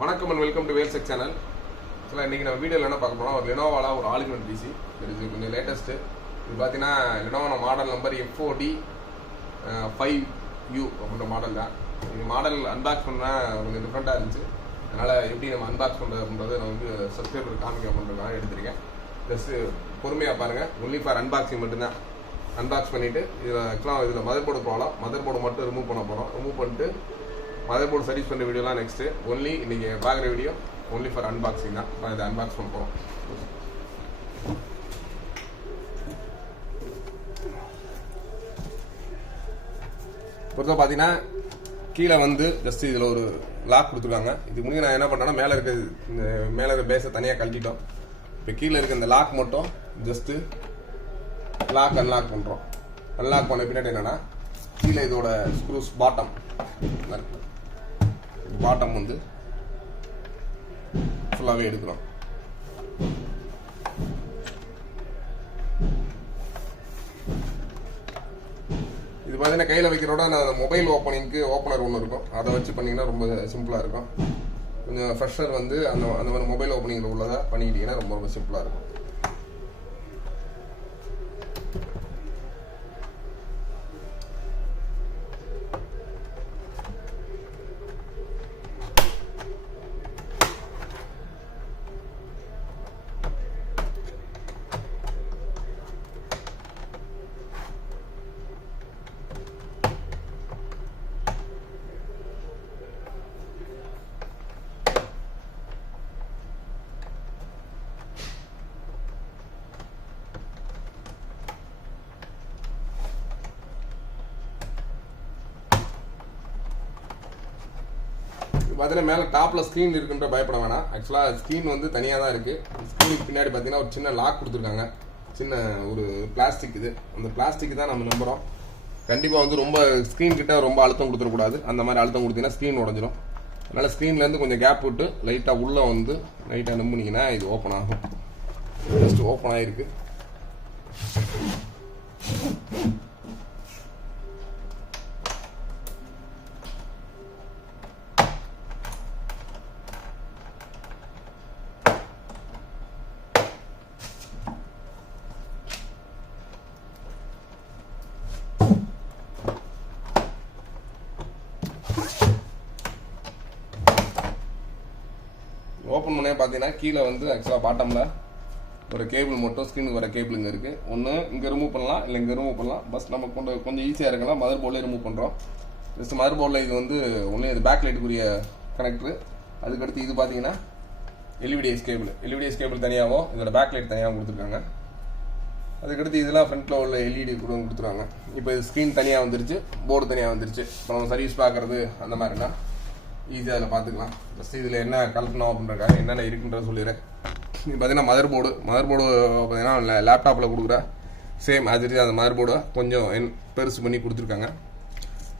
வணக்கம் and welcome to வேல்செக் channel. சில இன்றைக்கி நம்ம வீடியோவில் என்ன பார்க்க போனால் ஒரு லெனோவால ஒரு ஆல் இன் ஒன் பிசி. இது கொஞ்சம் லேட்டஸ்ட்டு. இது பார்த்தீங்கன்னா Lenovo model number FOD 5U அப்படின்ற மாடல் தான். இது மாடல் அன்பாக்ஸ் பண்ணால் கொஞ்சம் டிஃப்ரெண்ட்டாக இருந்துச்சு. அதனால் எப்படி நம்ம அன்பாக்ஸ் பண்ணுறது அப்படின்றத நான் வந்து சப்ஸ்கிரைபர் காமிக்க பண்ணுறதுக்காக எடுத்திருக்கேன். ஜஸ்ட்டு பொறுமையாக பாருங்கள். ஒன்லி ஃபார் அன்பாக்சிங் மட்டும்தான். அன்பாக்ஸ் பண்ணிவிட்டு இதில் ஆக்சுவலாக இதில் மதர் போர்டு போகலாம். மதர் போர்டு மட்டும் ரிமூவ் பண்ண போகிறோம். ரிமூவ் பண்ணிட்டு மதர் போர்டு சர்வீஸ் பண்ணுற வீடியோலாம் நெக்ஸ்ட்டு. ஒன்லி இன்றைக்கி பார்க்குற வீடியோ ஒன்லி ஃபார் அன்பாக்சிங் தான். இதை அன்பாக்ஸ் பண்ண போகிறோம். பொறுத்த பார்த்தீங்கன்னா கீழே வந்து ஜஸ்ட் இதில் ஒரு லாக் கொடுத்துருக்காங்க. இதுக்கு முன்னாடி நான் என்ன பண்ணேன்னா மேலே இருக்க இந்த மேலே இருக்க பேஸை தனியாக கழட்டிட்டோம். இப்போ கீழே இருக்க இந்த லாக் மட்டும் ஜஸ்ட்டு லாக் அன்லாக் பண்ணுறோம். அன்லாக் பண்ண பின்னாடி என்னென்னா கீழே இதோட ஸ்க்ரூஸ் பாட்டம் வந்து ஃபுல்லாகவே எடுக்கிறோம். இது பார்த்தீங்கன்னா கையில் வைக்கிறோட மொபைல் ஓப்பனிங்க்கு ஓப்பனர் ஒன்று இருக்கும். அதை வச்சு பண்ணிங்கன்னா ரொம்ப சிம்பிளாக இருக்கும். கொஞ்சம் ஃப்ரெஷர் வந்து அந்த மாதிரி மொபைல் ஓப்பனிங்கில் உள்ளதை பண்ணிக்கிட்டிங்கன்னா ரொம்ப ரொம்ப சிம்பிளாக இருக்கும். பார்த்தீங்கன்னா மேலே டாப்பில் ஸ்க்ரீன் இருக்குன்ற பயப்பட வேணாம். ஆக்சுவலாக ஸ்க்ரீன் வந்து தனியாக தான் இருக்குது. ஸ்க்ரீனுக்கு பின்னாடி பார்த்தீங்கன்னா ஒரு சின்ன லாக் கொடுத்துருக்காங்க. சின்ன ஒரு பிளாஸ்டிக். இது அந்த பிளாஸ்டிக் தான் நம்ம நம்புகிறோம். கண்டிப்பாக வந்து ரொம்ப ஸ்க்ரீன் கிட்ட ரொம்ப அழுத்தம் கொடுத்துடக்கூடாது. அந்த மாதிரி அழுத்தம் கொடுத்தீங்கன்னா ஸ்க்ரீன் உடஞ்சிடும். அதனால் ஸ்க்ரீன்லேருந்து கொஞ்சம் கேப் விட்டு லைட்டாக உள்ளே வந்து லைட்டாக நம்பினீங்கன்னா இது ஓப்பன் ஆகும். ஜஸ்ட் ஓப்பன் ஆகிருக்கு. ஓப்பன் பண்ணே பார்த்தீங்கன்னா கீழே வந்து ஆக்சுவலாக பாட்டமில் ஒரு கேபிள் மட்டும் ஸ்க்ரீனுக்கு வர கேபிள் இங்கே இருக்குது. ஒன்று இங்கே ரிமூவ் பண்ணலாம், இல்லை இங்கே ரிமூவ் பண்ணலாம். பஸ் நம்ம கொஞ்சம் ஈஸியாக இருக்கலாம். மதர் போர்டில் ரிமூவ் பண்ணுறோம். ஜஸ்ட் மதர் போர்டில் இது வந்து ஒன்று இது பேக் லைட்டுக்குரிய கனெக்டரு. அதுக்கடுத்து இது பார்த்தீங்கன்னா எல்இடிஎஸ் கேபிள் தனியாகவும் இதோட பேக் லைட் தனியாகவும் கொடுத்துருக்காங்க. அதுக்கடுத்து இதெல்லாம் ஃப்ரண்ட்டில் உள்ள எல்இடி கூட கொடுத்துருவாங்க. இப்போ இது ஸ்க்ரீன் தனியாக வந்துருச்சு, போர்டு தனியாக வந்துருச்சு. இப்போ நம்ம சர்வீஸ் பார்க்குறது அந்த மாதிரினா ஈஸியாக அதில் பார்த்துக்கலாம். ஜஸ்ட் இதில் என்ன கலக்கணும் அப்படின்றக்காக என்னென்ன இருக்குன்றத சொல்லிடுறேன். இது பார்த்தீங்கன்னா மதர் போர்டு பார்த்தீங்கன்னா லேப்டாப்பில் கொடுக்குற சேம் அது அந்த மதர் போர்டை கொஞ்சம் பெருசு பண்ணி கொடுத்துருக்காங்க.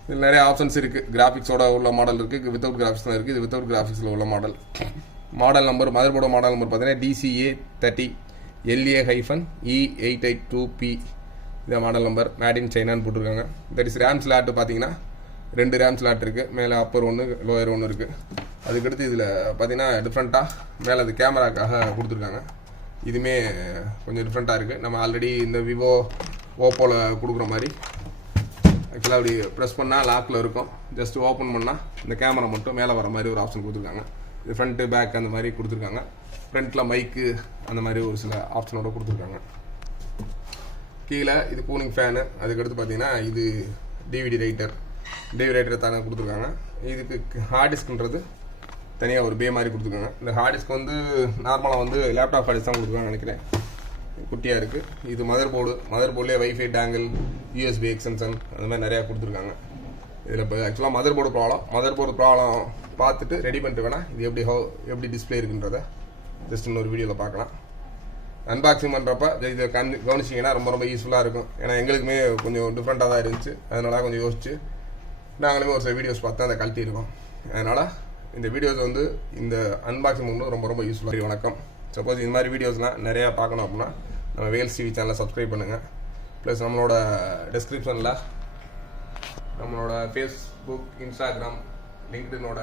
இதில் நிறைய ஆப்ஷன்ஸ் இருக்குது. கிராஃபிக்ஸோட உள்ள மாடல் இருக்குது, வித்தவுட் கிராஃபிக்ஸ் தான் இருக்குது. இது வித்தவுட் கிராஃபிக்ஸில் உள்ள model number mother board model number பார்த்தீங்கன்னா DCA30 LA-E882P இதை மாடல் நம்பர். மேட் இன் சைனான்னு போட்டிருக்காங்க. தட் இஸ் ரேம் ஸ்லாட்டு பார்த்தீங்கன்னா 2 ரேம் ஸ்லாட் இருக்குது. மேலே அப்பர் ஒன்று லோயர் ஒன்று இருக்குது. அதுக்கடுத்து இதில் பார்த்தீங்கன்னா டிஃப்ரெண்ட்டாக மேலே அது கேமராக்காக கொடுத்துருக்காங்க. இதுவுமே கொஞ்சம் டிஃப்ரெண்ட்டாக இருக்குது. நம்ம ஆல்ரெடி இந்த விவோ ஓப்போவில் கொடுக்குற மாதிரி ஆக்சுவலாக அப்படி ப்ரெஸ் பண்ணால் லாக்கில் இருக்கும். ஜஸ்ட் ஓப்பன் பண்ணால் இந்த கேமரா மட்டும் மேலே வர மாதிரி ஒரு ஆப்ஷன் கொடுத்துருக்காங்க. இது ஃப்ரண்ட்டு பேக் அந்த மாதிரி கொடுத்துருக்காங்க. ஃப்ரண்ட்டில் மைக்கு அந்த மாதிரி ஒரு சில ஆப்ஷனோட கொடுத்துருக்காங்க. கீழே இது கூலிங் ஃபேனு. அதுக்கடுத்து பார்த்தீங்கன்னா இது டிவிடி ரைட்டர் தானே கொடுத்துருக்காங்க. இதுக்கு ஹார்ட் டிஸ்க்ன்றது தனியாக ஒரு பே மாதிரி கொடுத்துருக்காங்க. இந்த ஹார்ட் டிஸ்க் வந்து நார்மலாக வந்து லேப்டாப் ஹார்ட் டிஸ்க் தான் கொடுத்துருக்காங்க நினைக்கிறேன். குட்டியாக இருக்குது. இது மதர் போர்ட்லேயே வைஃபை டேங்கிள், USB எக்ஸ்டென்ஷன் அந்த மாதிரி நிறையா கொடுத்துருக்காங்க. இதில் இப்போ ஆக்சுவலாக மதர் போர்டு ப்ராப்ளம் பார்த்துட்டு ரெடி பண்ணிட்டு வேணால் இது எப்படி டிஸ்பிளே இருக்குன்றத ஜஸ்ட் இன்னொரு வீடியோவில் பார்க்கலாம். அன்பாக்சிங் பண்ணுறப்ப இதை கவனிச்சிங்கன்னா ரொம்ப ரொம்ப யூஸ்ஃபுல்லாக இருக்கும். ஏன்னா எங்களுக்குமே கொஞ்சம் டிஃப்ரெண்ட்டாக தான் இருந்துச்சு. அதனால கொஞ்சம் யோசிச்சு நாங்களுமே ஒரு சில வீடியோஸ் பார்த்து அதை கழட்டியிருக்கோம். அதனால் இந்த வீடியோஸ் வந்து இந்த அன்பாக்சிங் பண்ணுறது ரொம்ப ரொம்ப யூஸ்ஃபுல்லாக. வணக்கம். சப்போஸ் இந்த மாதிரி வீடியோஸ்லாம் நிறையா பார்க்கணும் அப்படின்னா நம்ம வேல்ஸ் டிவி சேனலை சப்ஸ்கிரைப் பண்ணுங்கள். ப்ளஸ் நம்மளோட டெஸ்கிரிப்ஷனில் நம்மளோட ஃபேஸ்புக், இன்ஸ்டாகிராம், லிங்க்டினோட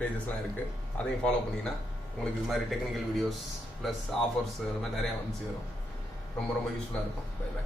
பேஜஸ்லாம் இருக்குது. அதையும் ஃபாலோ பண்ணிங்கன்னா உங்களுக்கு இது மாதிரி டெக்னிக்கல் வீடியோஸ் ப்ளஸ் ஆஃபர்ஸ் அது மாதிரி நிறையா வந்து சேரும். ரொம்ப ரொம்ப யூஸ்ஃபுல்லாக இருக்கும். Bye by.